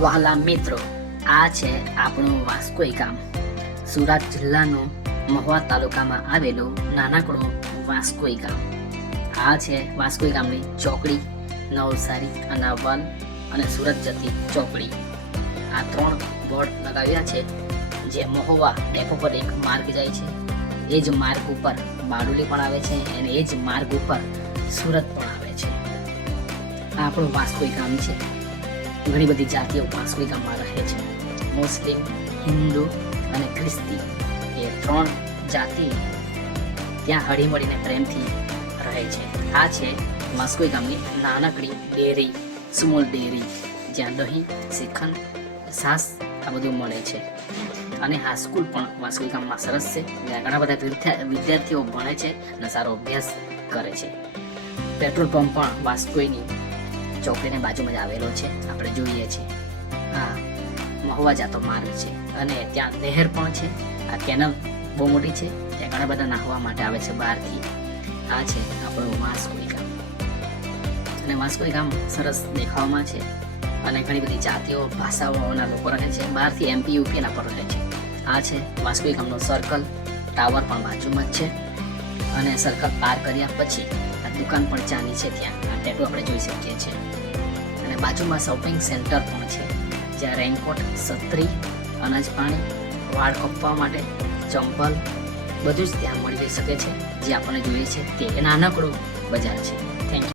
વહાલા મિત્રો, આ છે આપણું વાસ્કોઈ ગામ. સુરત જિલ્લાનું મહુવા તાલુકામાં આવેલું નાનકડું વાસ્કોઈ ગામ. આ છે વાસ્કોઈ ગામની ચોકડી, નવસારી, અનાવલ અને સુરત જતી ચોકડી. આ 3 બોર્ડ લગાવ્યા છે, જે મહુવા ડેપો પર એક માર્ગ જાય છે. એ જ માર્ગ ઉપર બારડોલી પણ આવે છે અને એ જ માર્ગ ઉપર સુરત પણ આવે છે. આ આપણું વાસ્કોઈ ગામ છે. ઘણી બધી જાતિઓ વાસ્કોઈ ગામમાં રહે છે. મુસ્લિમ, હિન્દુ અને ખ્રિસ્તી એ 3 જાતિ ત્યાં હળીમળીને પ્રેમથી રહે છે. આ છે વાસ્કોઈ ગામની નાનકડી ડેરી, સુમૂલ ડેરી, જ્યાં દહીં, શ્રીખંડ, છાશ આ બધું મળે છે. અને આ સ્કૂલ પણ વાસ્કોઈ ગામમાં સરસ છે. ત્યાં ઘણા બધા વિદ્યાર્થીઓ ભણે છે અને સારો અભ્યાસ કરે છે. પેટ્રોલ પંપ પણ વાસ્કોઈની ચોકડીની બાજુમાં જ આવેલો છે, આપણે જોઈએ છીએ. આ મહુવા જતો માર્ગ છે અને ત્યાં નહેર પણ છે. આ કેનલ બહુ મોટી છે, ત્યાં ઘણા બધા નાહવા માટે આવે છે બહારથી. આ છે આપણું વાસ્કોઈ ગામ. અને વાસ્કોઈ ગામ સરસ દેખાવામાં છે અને ઘણી બધી જાતિઓ, ભાષાઓના લોકો રહે છે. બહારથી એમપી, યુપીના પર રહે છે. આ છે વાસ્કોઈ ગામનો સર્કલ, ટાવર પણ બાજુમાં જ છે. અને સર્કલ પાર કર્યા પછી આ દુકાન પણ ચાની છે, ત્યાં આ ટેટુ આપણે જોઈ શકીએ છીએ. અને બાજુમાં શોપિંગ સેન્ટર પણ છે, જ્યાં રેનકોટ, છત્રી, અનાજ પાણી, વાળ કપવા માટે ચંપલ બધું જ ત્યાં મળી શકે છે. જે આપણને જોઈએ છે તે નાનકડું બજાર છે. Thank you.